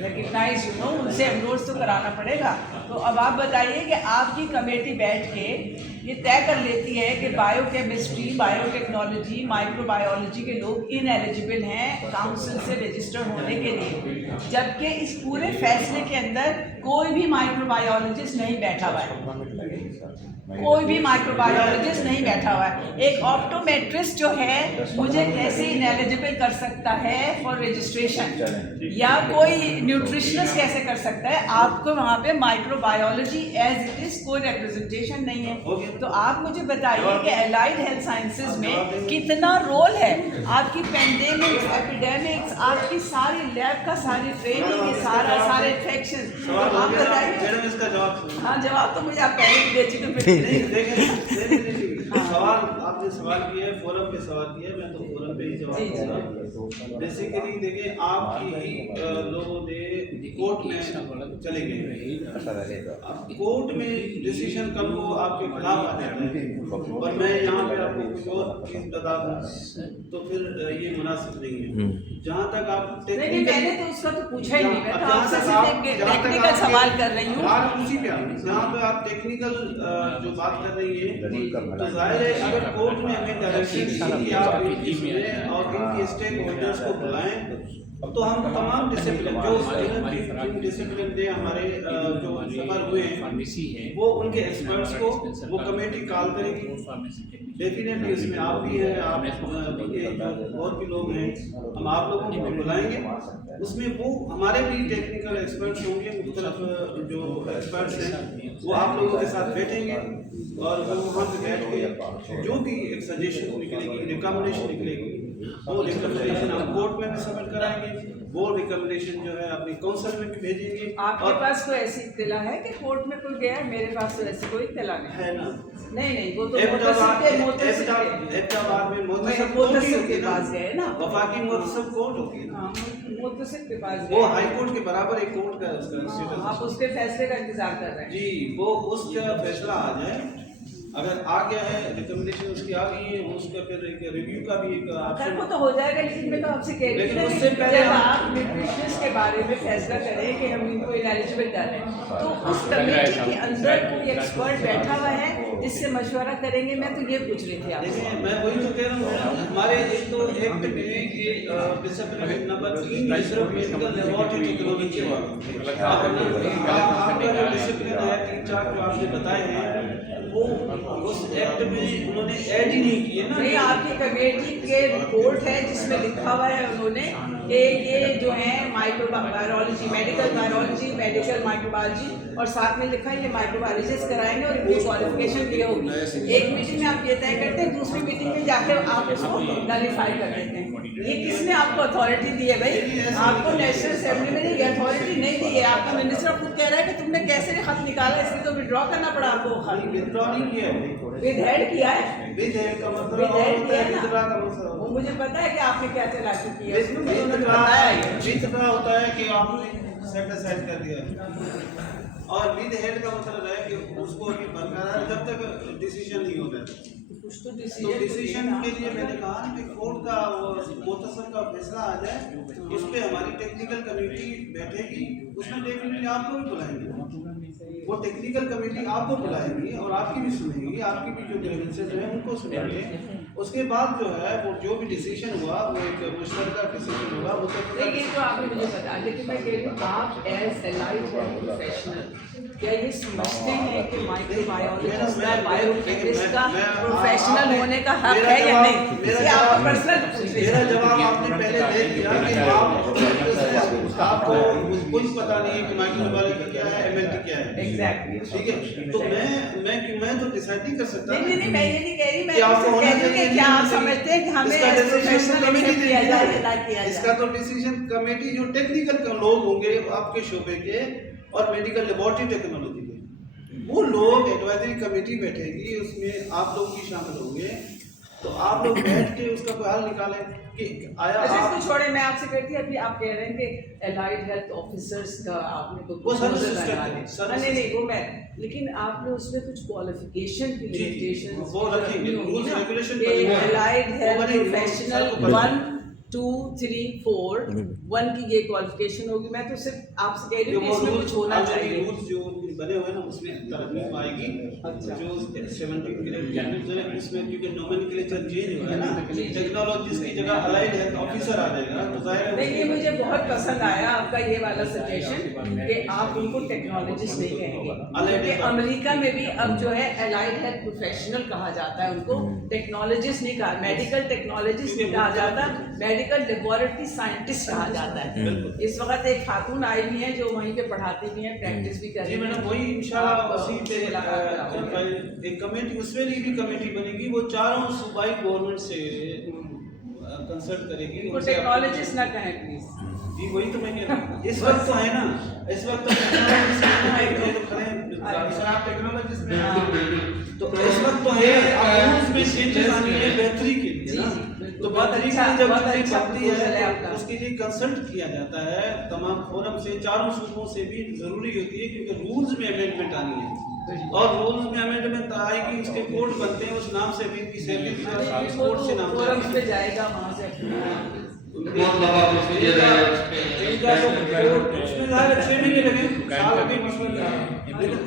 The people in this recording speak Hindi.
रिकग्नाइज उनसे एनरोल तो कराना पड़ेगा। तो अब आप बताइए कि आपकी कमेटी बैठ के ये तय कर लेती है कि बायोकेमिस्ट्री, बायोटेक्नोलॉजी, माइक्रोबायोलॉजी के लोग इनएलिजिबल हैं काउंसिल से रजिस्टर होने के लिए, जबकि इस पूरे फैसले के अंदर कोई भी माइक्रोबायोलॉजिस्ट नहीं बैठा हुआ है, कोई भी माइक्रोबायोलॉजिस्ट नहीं बैठा हुआ है। एक ऑप्टोमेट्रिस्ट जो है मुझे कैसे इनएलिजिबल कर सकता है फॉर रजिस्ट्रेशन, या कोई न्यूट्रिशनिस्ट कैसे कर सकता है? आपको वहाँ पे माइक्रोबायोलॉजी एज इट इज कोई रिप्रेजेंटेशन नहीं है। तो आप मुझे बताइए कि एलाइड हेल्थ साइंसेज में कितना रोल है? आपकी पेंडेमिक्स, एपिडेमिक्स, आपकी सारी लैब का सारी ट्रेनिंग, सारे इन्फेक्शन, आप बताइए। इसका जवाब, हाँ, जवाब तो मुझे आप पहले भी दे चुके थे। सवाल आपने सवाल किया है, फोरम पे सवाल किया है, मैं तो फोरम पे ही जवाब दूंगा। बेसिकली देखिए, आपकी ही लोगों ने कोर्ट में चले गए, अब कोर्ट में डिसीजन कल को आपके खिलाफ आ जाता है और मैं यहाँ पे आपको कुछ और चीज बता दूँ तो फिर ये मुनासिब नहीं है। जहाँ तक आप नहीं, मैंने तो उसका तो पूछा ही नहीं, मैं तो आपसे सिर्फ टेक्निकल सवाल कर रही हूँ। उसी पे जहाँ पे आप टेक्निकल जो बात कर रही है, तो जाहिर है अगर कोर्ट में हमें डायरेक्शन कि आप इसमें और इनके स्टेक होल्डर्स को बुलाएं, तो हम तमाम डिसिप्लिन जो डिसिप्लिन दे हमारे जो सफर हुए हैं वो उनके एक्सपर्ट्स को वो कमेटी कॉल करेगी। डेफिनेटली इसमें आप भी हैं, आप जो और भी लोग हैं, हम आप लोगों को बुलाएंगे। उसमें वो हमारे भी टेक्निकल एक्सपर्ट्स होंगे, मुख्तलिफ जो एक्सपर्ट्स हैं वो आप लोगों के साथ बैठेंगे और वो वहाँ पे बैठ के जो भी एक सजेशन निकलेगी, रिकमेंडेशन निकलेगी, वो रिकमेंडेशन हम कोर्ट में भी सबमिट कराएंगे। वो रिकमेंडेशन जो है अपनी काउंसिल में भी भेजेंगे। आपके पास कोई ऐसी इत्तला है कि कोर्ट में कोई गया? मेरे पास तो ऐसी कोई इत्तला नहीं है ना। नहीं, वो तो मोतसिब के पास गए ना, वफाकी मोतसिब कोर्ट होगी ना, मोतसिब के पास वो हाई कोर्ट के बराबर एक कोर्ट का उसका स्टेटस। आप उसके फैसले का इंतजार कर रहे हैं? जी, वो उसका फैसला आ जाए, अगर आ गया है रिकमेंडेशन उसकी आ गई है, उसका फिर एक रिव्यू का भी एक ऑप्शन वो तो हो जाएगा। लेकिन मैं तो आपसे कह रही हूँ उससे पहले जब आप न्यूट्रिशनिस्ट के बारे में फैसला करें कि हम इनको इनएलिजिबल डालें, तो उस कमेटी के अंदर कोई एक्सपर्ट बैठा हुआ है जिससे मशवरा करेंगे? मैं तो ये पूछ रही थी आपसे। देखिए, मैं वही तो कह रहा हूँ, हमारे एक तो एक्ट में कि डिसिप्लिन नंबर 3 सिर्फ मेडिकल लेबोरेटरी टेक्नोलॉजी आपका जो डिसिप्लिन है 3-4 जो आपने बताए हैं वो उस एक्ट में उन्होंने ऐड ही नहीं किए ना। नहीं, आपकी कमेटी के रिपोर्ट है जिसमें लिखा हुआ है उन्होंने कि ये जो है microbiology, medical biology, medical microbiology, और साथ में लिखा है ये माइक्रोबायोलॉजिस्ट कराएंगे और इनकी क्वालिफिकेशन ये होगी। एक मीटिंग में आप ये तय करते हैं, दूसरी मीटिंग में जाके आप उसको नलीफाई कर देते हैं। ये किसने आपको अथॉरिटी दी है भाई? आपको नेशनल असेंबली में ये अथॉरिटी नहीं दी है। आपका मिनिस्टर खुद कह रहा है कि तुमने कैसे खत निकाला, इसलिए तो विड्रॉ करना पड़ा आपको। वो खत विड्रॉ नहीं किया है, विदहेड किया है, विदहेड का मतलब विदहेड किया है विड्रॉ का ना। मतलब वो मुझे पता है कि आपने क्या चलाकी की है। विदड्रॉ होता है कि आपने सेट असाइड कर दिया, और विदहेड का मतलब है कि उसको अभी बरकरार जब तक डिसीजन नहीं होता है। तो डिसीजन के लिए मैंने कहा कि कोर्ट का मुतसब का फैसला आ जाए, उस पर हमारी टेक्निकल कमेटी बैठेगी, उसमें डेफिनेटली आपको भी बुलाएंगे। वो टेक्निकल कमेटी आपको बुलाएगी और आपकी भी सुनेगी, आपकी भी जो ग्रीवेंसेस हैं उनको सुनेंगे। उसके बाद जो है वो जो भी डिसीजन हुआ वो एक मुश्तरका डिसीजन होगा। वो तो ये तो आपने मुझे बताया, लेकिन मैं कह रही हूँ आप एज एलाइड प्रोफेशनल क्या ये समझते हैं कि माइक्रोबायोलॉजिस्ट का, बायोकेमिस्ट का प्रोफेशनल होने का हक है या नहीं? ये आपका पर्सनल। मेरा जवाब आपने पहले दे दिया कि आपको कुछ पता नहीं है कि माइक्रोबायोलॉजी क्या है, एमएलटी क्या है। एग्जैक्टली, ठीक है, तो मैं तो डिसाइड नहीं कर सकता। नहीं, मैं ये नहीं कह रही, मैं आपको कह रही हूँ कि क्या आप समझते हैं कि हमें प्रोफेशनल एक्सेप्ट किया जाए? इसका तो डिसीजन कमेटी जो टेक्निकल लोग होंगे आपके शोबे के और मेडिकल लेबोरेटरी टेक्नोलॉजी के, वो लोग एडवाइजरी कमेटी बैठेगी, उसमें आप लोग भी शामिल होंगे, तो आप लोग बैठ के उसका कोई हल निकालें कि आया। इसको छोड़े, मैं आपसे कहती अभी आप कह रहे हैं कि एलाइड हेल्थ ऑफिसर्स का आपने वो नहीं वो मैं, लेकिन आपने उसमें कुछ क्वालिफिकेशन की लिमिटेशन वो रखेंगे, rules regulation allied health professional 1 2, 3, 4, 1 की ये क्वालिफिकेशन होगी। मैं तो सिर्फ आपसे कह रही हूँ कि इसमें कुछ होना चाहिए। रूल्स जो बने हुए हैं ना उसमें तरमीम आएगी। अच्छा। जो 17 ग्रेड कैंडिडेट्स हैं उसमें क्योंकि नोमेनक्लेचर चेंज हुआ है ना, टेक्नोलॉजिस्ट की जगह अलाइड हेल्थ ऑफिसर आ जाएगा, तो जाहिर है नहीं, ये मुझे बहुत पसंद आया आपका ये वाला सजेशन कि आप उनको टेक्नोलॉजिस्ट नहीं कहेंगे, क्योंकि अमेरिका में भी अब जो है अलाइड हेल्थ प्रोफेशनल कहा जाता है उनको, टेक्नोलॉजिस्ट नहीं कहा, मेडिकल टेक्नोलॉजिस्ट नहीं कहा जाता, मेडिकल लेबोरेटरी साइंटिस्ट कहा जाता है। इस वक्त एक खातून आई हुई है जो वहीं पे पढ़ाती भी हैं, प्रैक्टिस भी कर जी रही मैडम, हैं। वही इंशाल्लाह उसी पे मुलाकात कराऊंगी। एक कमेटी उसमें भी कमेटी बनेगी, वो चारों सूबाई गवर्नमेंट से कंसल्ट करेगी। उनको उनसे टेक्नोलॉजिस्ट ना कहें प्लीज। जी वही तो मैं कह रहा हूँ, इस वक्त तो है ना, इस वक्त तो टेक्नोलॉजिस्ट तो खड़े हैं, सर आप टेक्नोलॉजिस्ट में तो इस वक्त तो है, अब रूल्स में चेंजेस आनी है बेहतरी के लिए ना, तो बेहतरी के लिए जब चीजें बनती है उसके लिए कंसल्ट किया जाता है तमाम फोरम से, चारों सूबों से भी जरूरी होती है, क्योंकि रूल्स में अमेंडमेंट आनी है और रूल्स में अमेंडमेंट आएगी, उसके कोड बनते हैं, उस नाम से भी की सैलरी कोड से नाम फोरम पे जाएगा वहाँ से बहुत लंबा प्रोसीजर है उसमें, उसमें 6 महीने लगे, साल भी